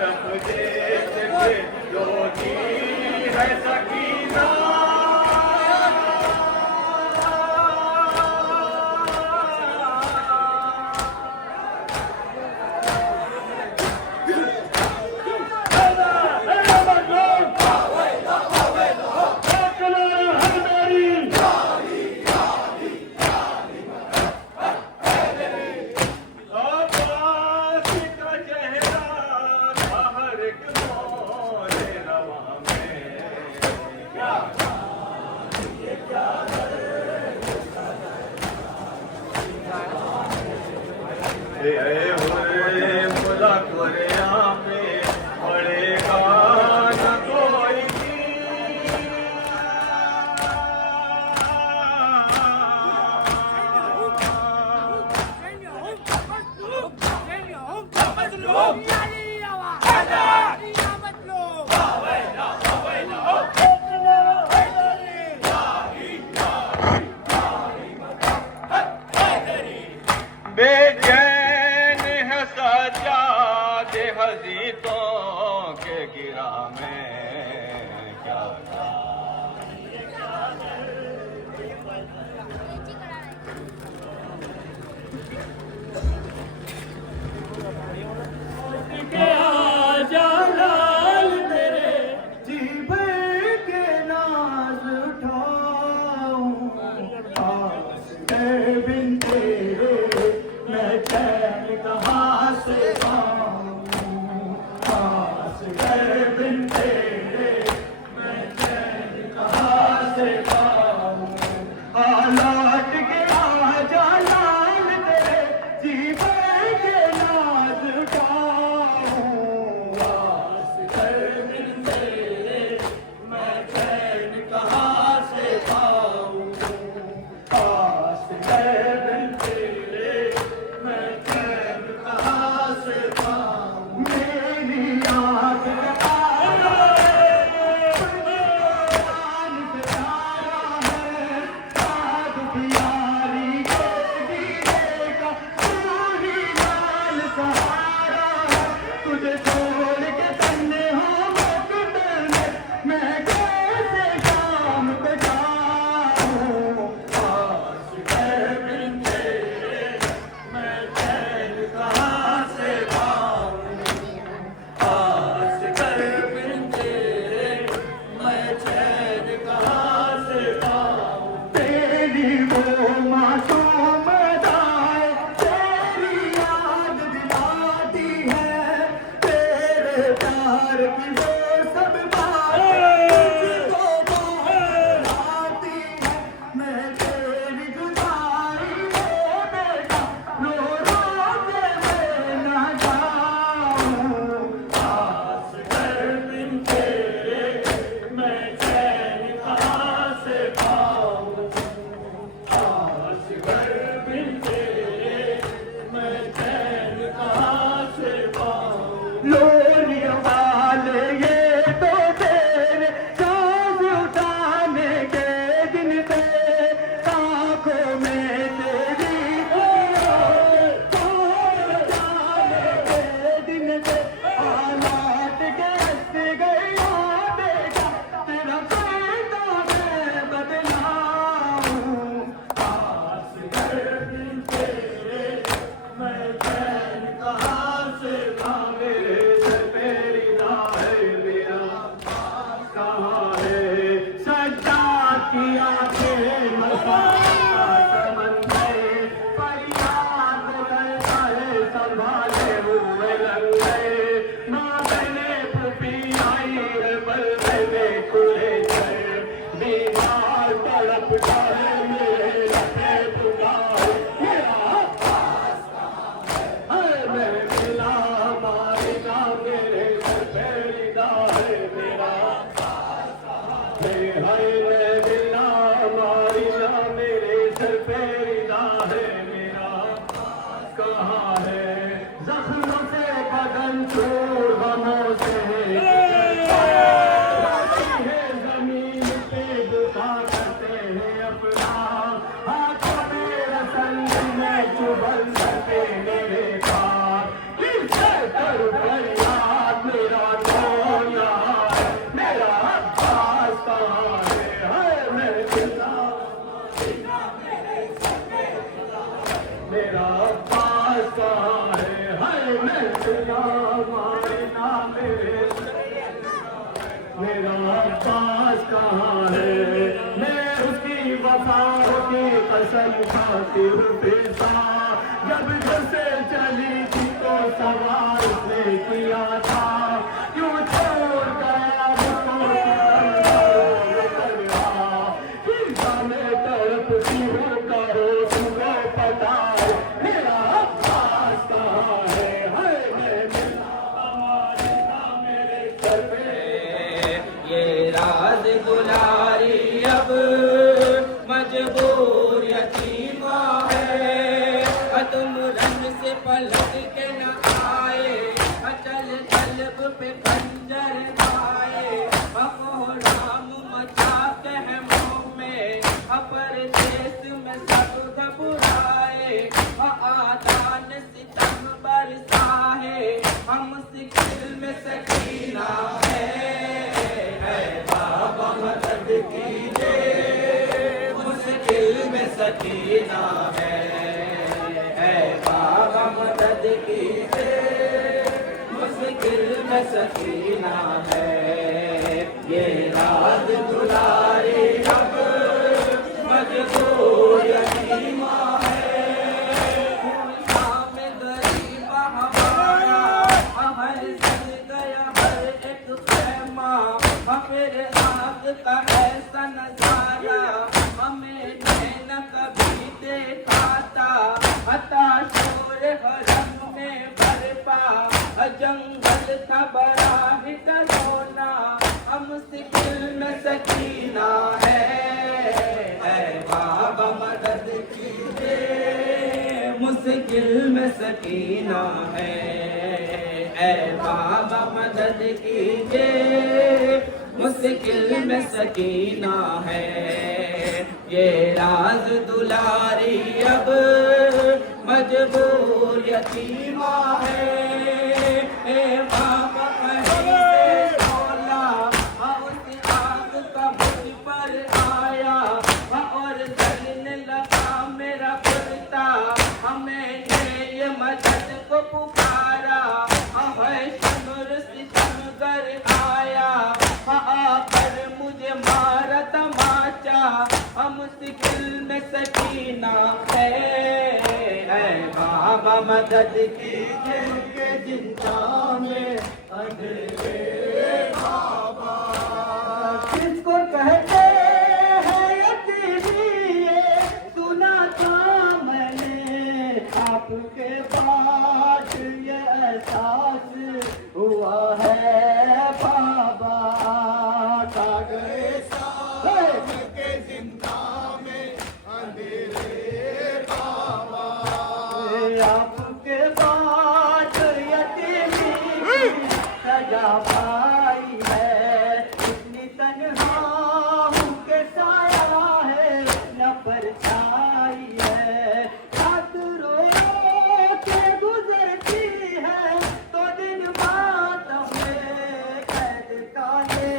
तरफ देश के ज्योति है सकीना। बेचैन है सजादे हजीतों के गिरा में क्या लोरिया वाले ये अब्बास कहाँ है, मैं उसकी वफाओं की कसम खाती हूँ बेटा। जब घर से चली थी तो सवाल उसने किया था, क्यों छोड़ गया मुझको चिंता में तड़पती हूँ, करो तुमको पता है मेरा अब्बास कहाँ है, मैं मेरे सर पे। ये राज दुलारी अब मजबूर यतीमा है, तुम रंग से पलट के न आए, अचल कल्ब पे खंजर खाए, राम मचा के है मुँह में, परदेश में सब घबराए, आदान सितम बरसा है, हम सिकिल में सकीना है बाबा मदद कीजिए, मुश्किल में सकीना है बाबा मदद कीजिए, मुश्किल में सकीना है। ये राज दुलारी अब मजबूर यतीमा है, में गरीब हमारा हर सज गया हर एक खेमा, मेरे आग का ऐसा नजारा हमें न कभी देखा था, हता शोर हरम में बरपा, जंगल था बड़ा ही डरोना, हम सिकिल में सकीना है बाबा मदद कीजिए, मुश्किल में सकीना है बाबा मदद कीजिए, मुश्किल में सकीना है। ये राज दुलारी अब मजबूर यतीमा है बाबा कहीं से बोला, उस आग का मुझ पर आया, और जलने लगा मेरा पुरता, हमें ये मदद को पुकारा, शमर सितमगर आया, पर मुझे मारा तमाचा, हम सिकिल में सकीना है बाबा मदद कीजिए, जिंदा में अंधेरे बाबा। किसको कहते हैं यतीमी, सुना था मैंने आपके बाद ये एहसास हुआ है बाबा, का गए साथ के जिंदा में अंधेरे बाबा, आपके बाद यतीमी सजा पाई है, इतनी तन्हा हूँ के साया है न परछाई है, रात रो के गुजरती है, तो दिन बात में कैद काले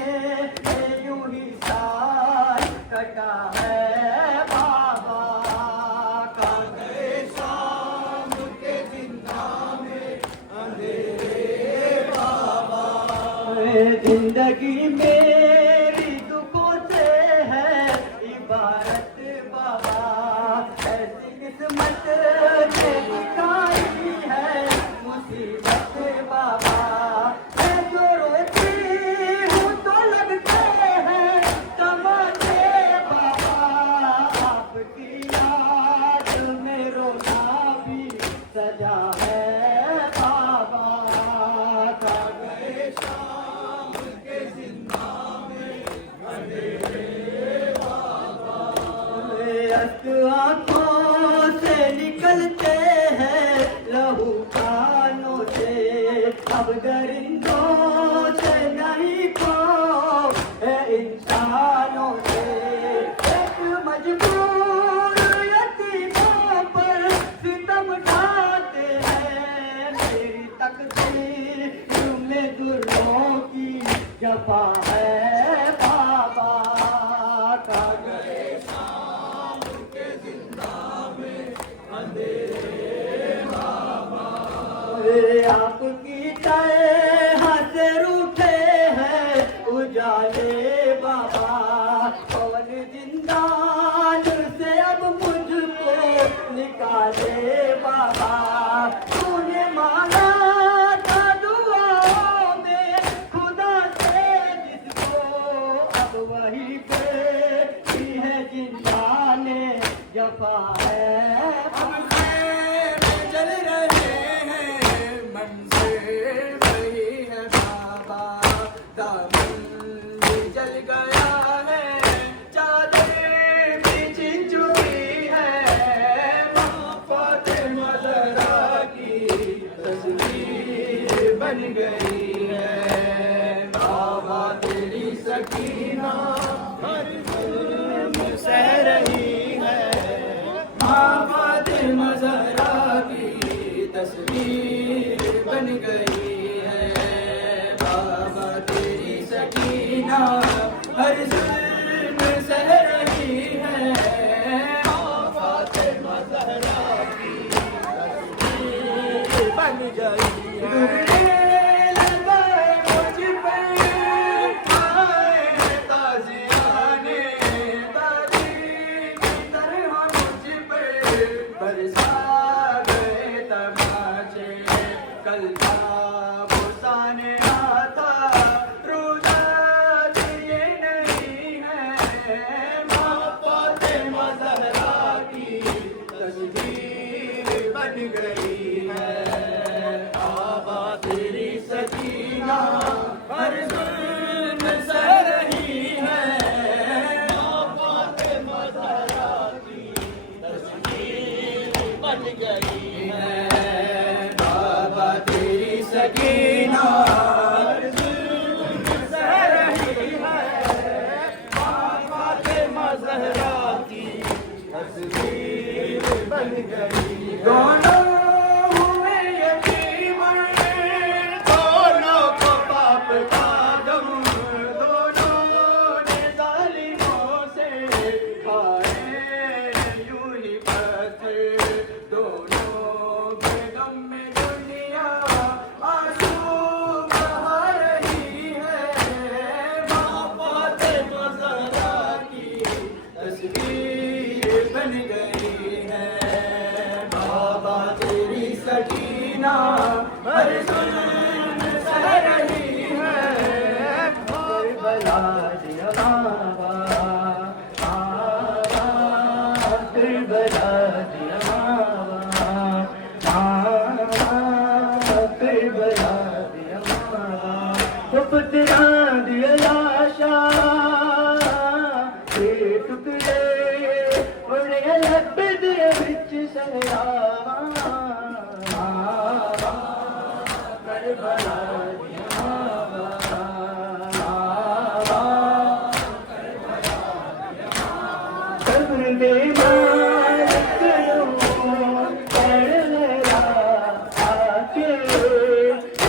यूं ही साल कटा है बाबा, का गए शाम के जिंदा में अंधेरे बाबा। जिंदगी मेरी दुखों से है इबारत बाबा, ऐसी किस्मत ने दिखाई है मुसीबत बाबा, मैं जो रोती हूँ तो लगते हैं तमाचे बाबा, आपकी याद में रोना भी सजा है बाबा, का गए शाम के जिंदा में अंधेरे बाबा, आंखों से निकलते हैं लहू कानों से, अब दरिंदों से नहीं खौफ है इंसानों से, एक मजबूर यतीमों पर सितम ढाते हैं, मेरी तकदीर में दुर्रों की जफा है बाबा, का गए शाम के जिंदा में अंधेरे बाबा, आपकी तय हाथ रूठे हैं उजाले वफा है। हम खैर जल रहे हैं, मंज़िल वही है बाबा, दामन भी जल गया है, चादर भी छिन चुकी है, माँ फातिमा ज़हरा की तस्वीर बन गई है। बाबा तेरी सकीना हर जुल्म सह रही है, माँ फातिमा ज़हरा की तस्वीर बन गई है। बाबा तेरी सकीना हर जुल्म सह रही है, माँ फातिमा ज़हरा की तस्वीर बन गई है। कल का बुसाने आता रोजा ये नहीं है, माँ फातिमा ज़हरा की तस्वीर बन गई है। बाबा तेरी सकीना हर जुल्म सह रही है, माँ फातिमा ज़हरा की तस्वीर बन गई है। तेरी सकीना हर जुल्म सह रही है, माँ फातिमा ज़हरा की तस्वीर बन गई। दोनों हुए यतीम, दोनों को पाप का गम, दोनों ने ज़ालिमों से खाए यूं ही पत्थर, दोनों के गम में आंसू बहा रही है, माँ फातिमा ज़हरा की तस्वीर बन गई है। बाबा तेरी सकीना हर जुल्म सह रही है, करबला दिया बाबा, करबला दिया बाबा, पुत्रा दिया लाशा के टुकड़े उड़े लबद विच सहरावा, करबला दिया कब्र दे मालिक नो करबला आके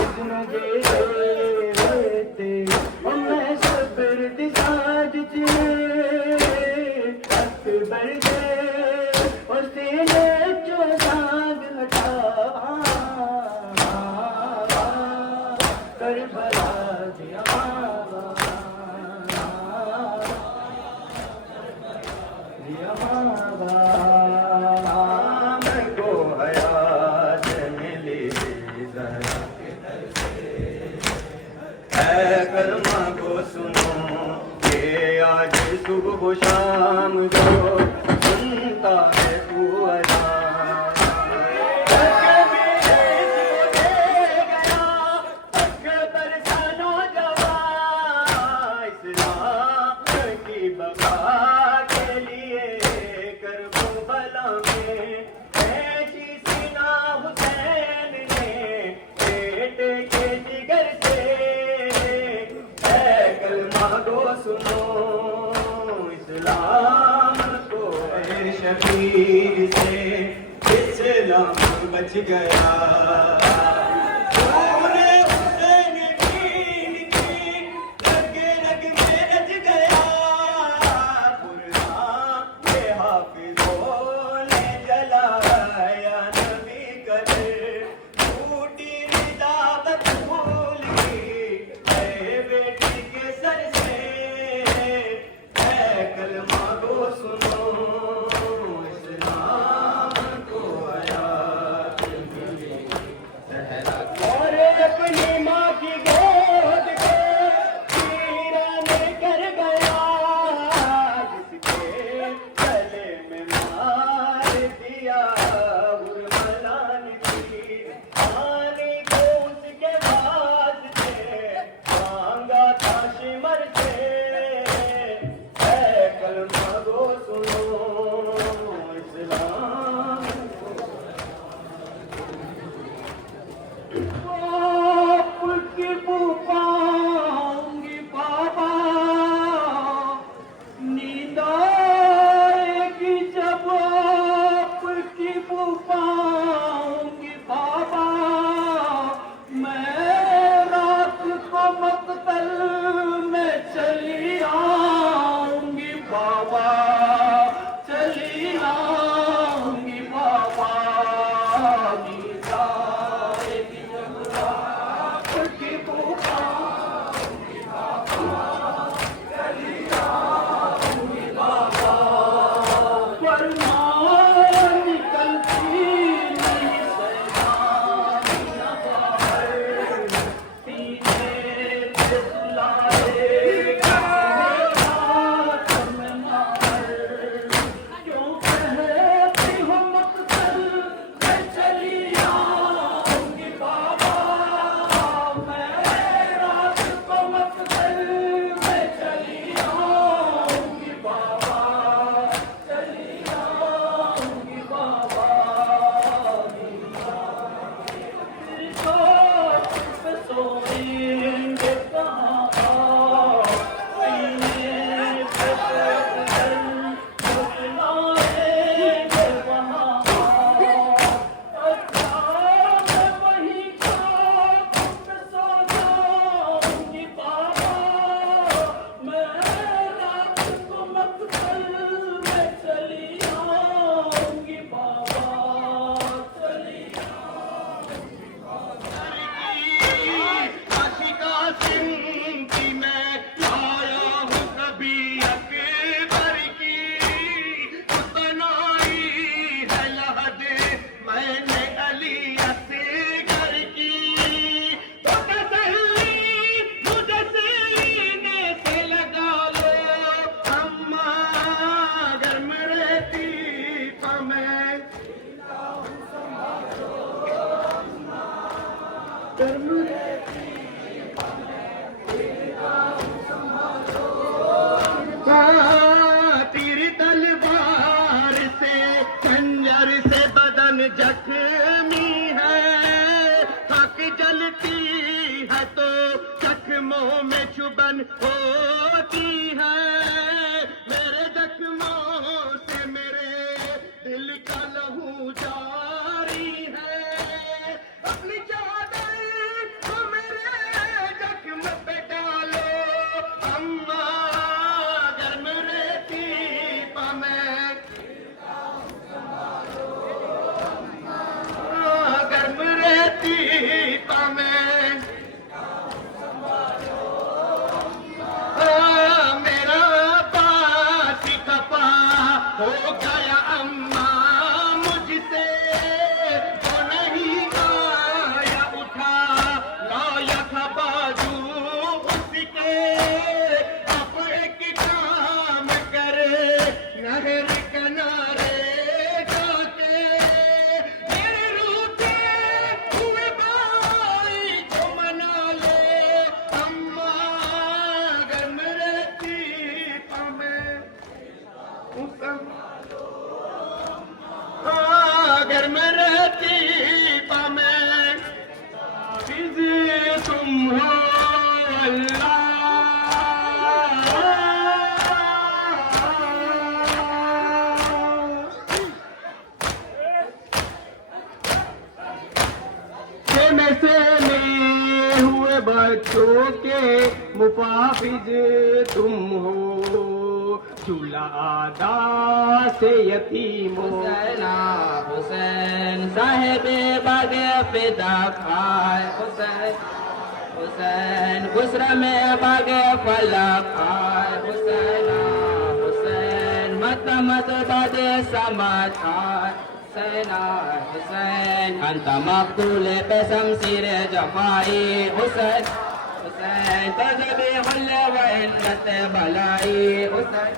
इसनु दे मैं सब्र दी साज अकबर दे उसने जो दाग हटावा, करबला दिया बाबा, दिया बाबा। को हयात मिली ज़रा है, कलमा को सुनो ये आज सुबह शाम जो सुनता है तू अज़ान। अकबर सा नौजवान इस्लाम की बका के लिए करबला में ऐसी सीना हुसैन ने बेटे के जिगर से है, कलमा को सुनो इस्लाम को है, शबीर से इस्लाम बच गया। तेरी तलवार से खंजर से बदन जख्मी है, थक जलती है तो जख्मों में चुभन होती है। मेरे जख्मों से मेरे दिल का लहू जारी है, अपनी चादर को मेरे जख्म पे डालो अम्मा, गर्म रहती पमें, गर्म रहती पमें, मेरा पास खपा हो गया अम्मा मुझसे, वो नहीं आया उठा लाया था बाजू उसके। अब एक काम करे नहर किनारे जाके, मेरे रूठे हुए भाई को मना ले अम्मा, गर्म रहती पमें, गर्म रहती पमें, हाफिज़ तुम हो अल्लाह। से हुए बच्चों के मुफाफिज तुम हो, चूल्हा आदा से यतीमों। हुसैना हुसैन साहेबे बागे फिदा खाए, हुसैन हुसैन खुसरा में बागे फला खाए, हुसैना हुसैन मत मत बादे समाचार, हुसैना हुसैन अंत मकतूल पे शमशीर जफाई, हुसैन हुसैन तजबी हुल्ले व इन्नत बलाई, हुसैन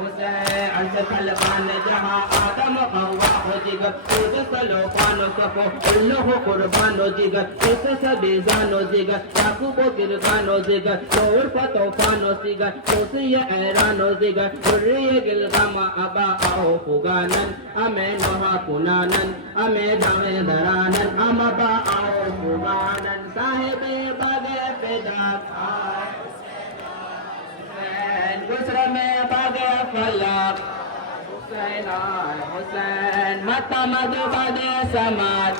हुसैन अंत खलबान जहां आदम हवा हो जिगर, खुद सलो पानो सफो उल्लह कुर्बानो जिगर, इस सभी जानो जिगर, याकूबो गिरगानो जिगर, तोर पतो पानो जिगर, तोसिय ऐरानो जिगर, हुर्रिय गिलगामा अबा आओ फुगानन, अमे नहा कुनानन, अमे जामे दरानन, अमबा आओ फुगानन, साहिबे बागे पैदा खाए, हुसैन गुसरा में बागे फला, हुसैना हुसैन मता मधुबादे समाज,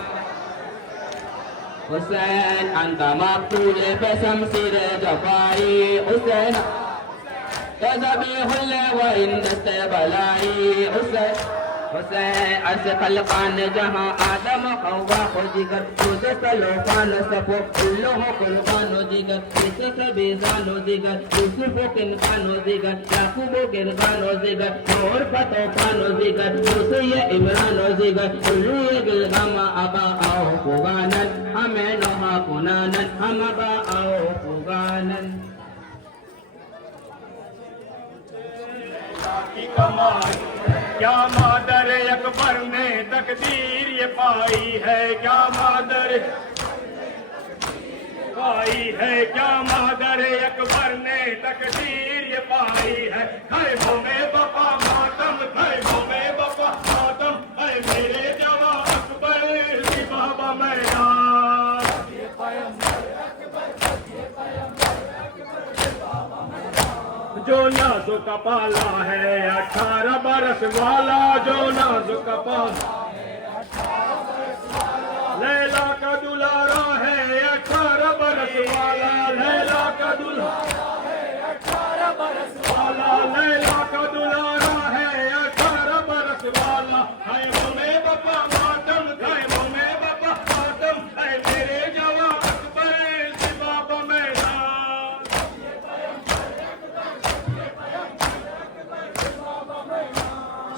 हुसैन अंत मकतूल पे शमशीर जफाई, हुसैन तजबी हुल्ले व इन्नत बलाई, हुसैन हुसैन अर्श खलकान जहां आदम हवा हो जिगर, खुद सलो पान सफो उल्लह कुर्बानो जिगर, इस सभी जानो जिगर, यूसुफ किनकानो जिगर, याकूबो गिरगानो जिगर, और पतो पानो जिगर, यूसुफ इमरानो जिगर, उल्लुए गिलगामा अबा आओ फुगानन, हमें नहा कुनानन, हम अबा आओ फुगानन। की कमाई। क्या मादर अकबर ने तकदीर ये पाई है, क्या मादर पाई है, क्या मादर अकबर ने तकदीर ये पाई है। खैमों में बपा मातम, खैमों में बपा मातम, ऐ मेरे जवां अकबर की बाबा मैदान। जो नाजुक पाला है 18 बरस वाला, जो नाजुक पाला लैला का दुलारा है 18 बरस वाला, लैला का दुलारा है 18 बरस वाला, लैला का दुलारा है 18 बरस वाला। खैमों में बपा मातम, खैमों में बपा मातम, ऐ मेरे जवां अकबर की बाबा मैदान।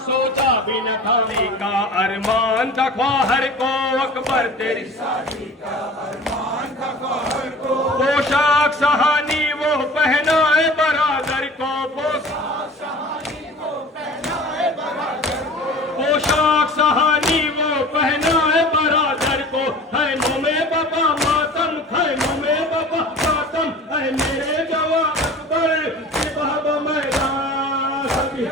सोचा भी न था का अरमान था ख्वाहर को, अकबर तेरी शादी का अरमान था ख्वाहर को। पोशाक सहानी वो पहनाए बरादर को, पोशाक सहानी वो पहनाए बरादर को, पोशाक सहानी वो पहनाए बरादर को। खैमों में बपा मातम, खैमों में बपा मातम, ऐ मेरे जवां अकबर की बाबा मैदान। सभी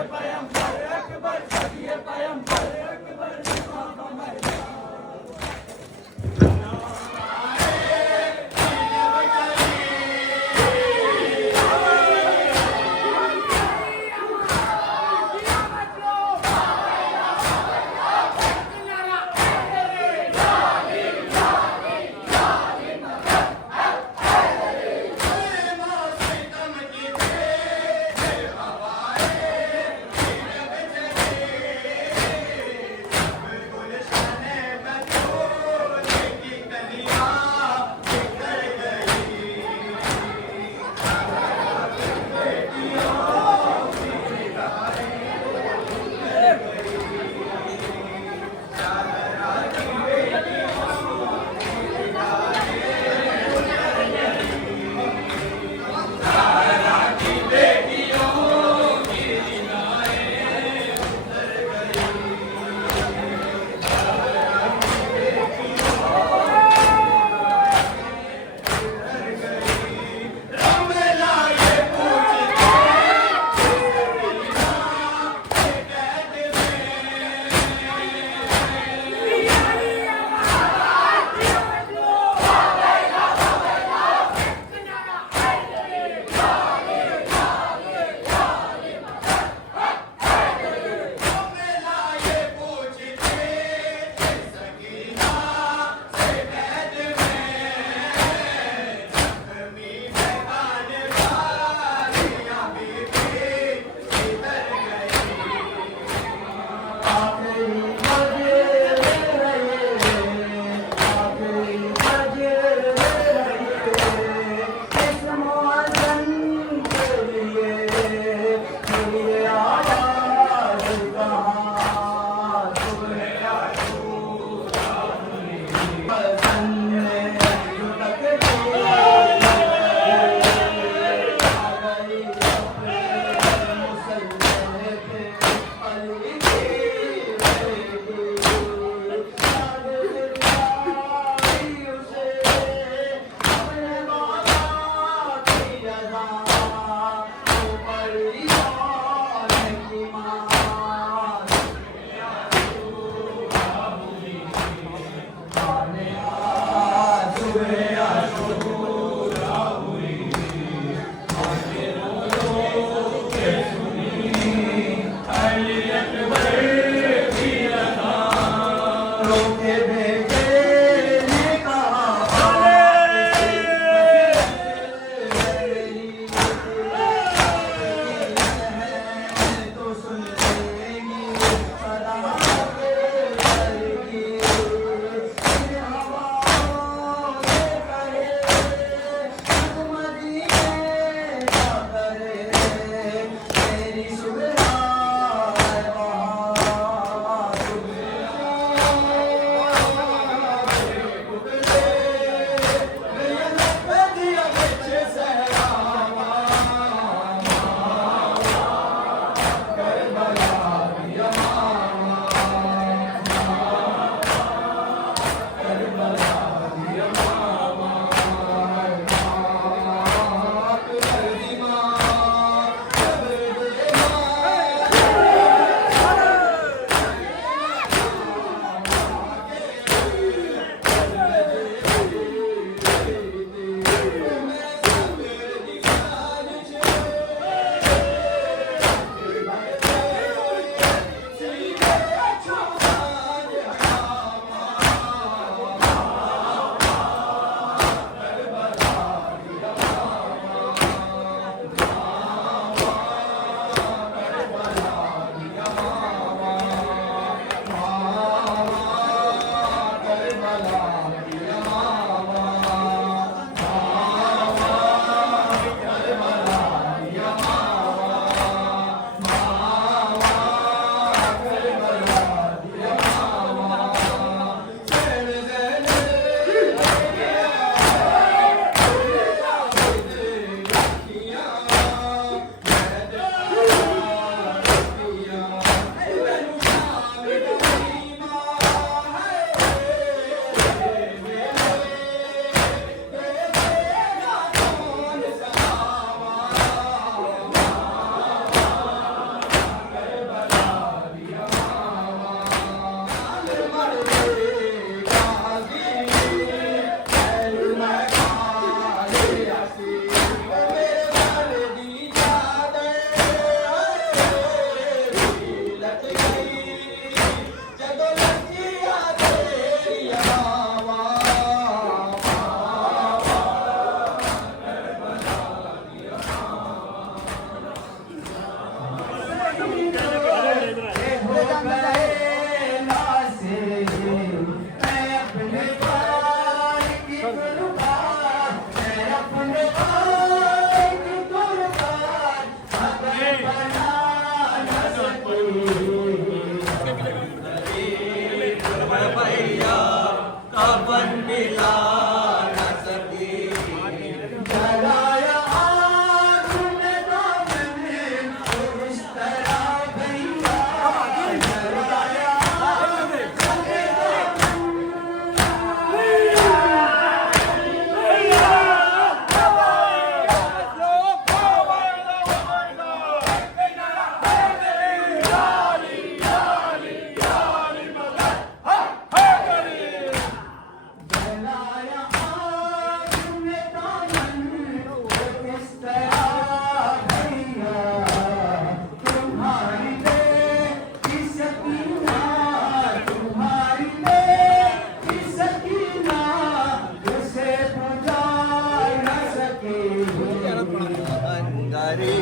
हरी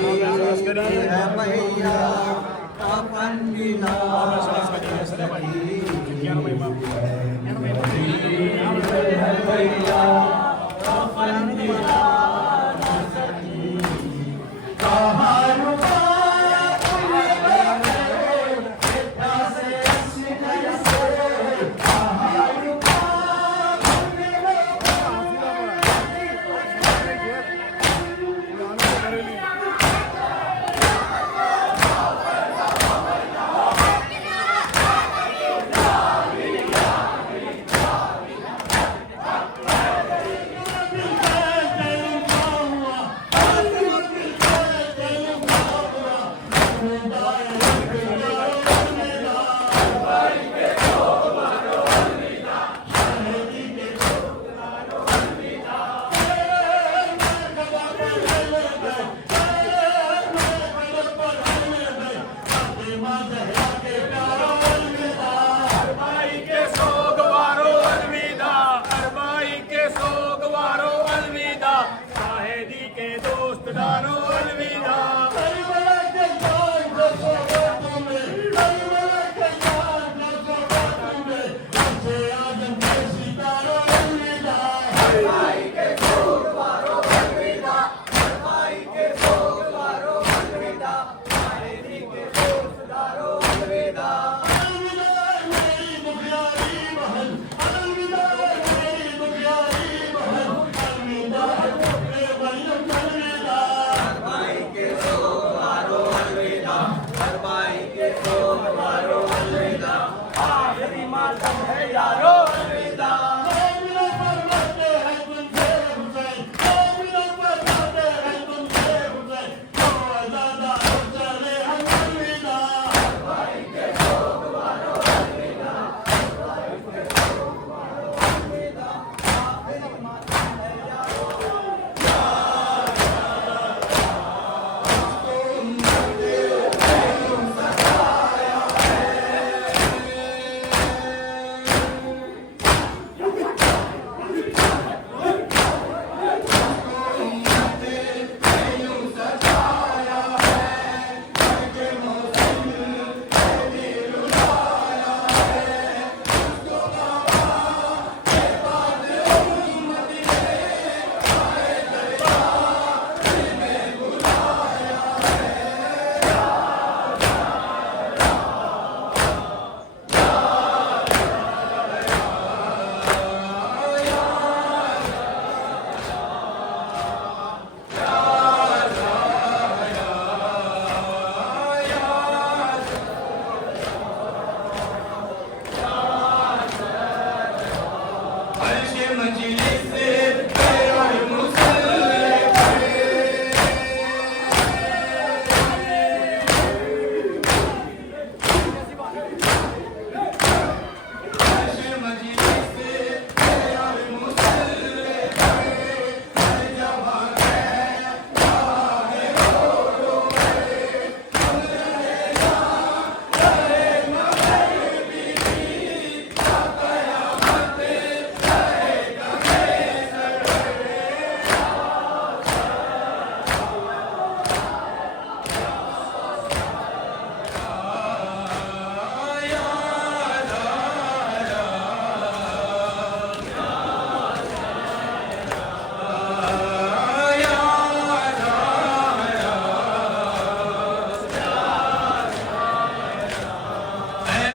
है मैया कफन बिना शाहिदी के दोस्त दारो अलविदा।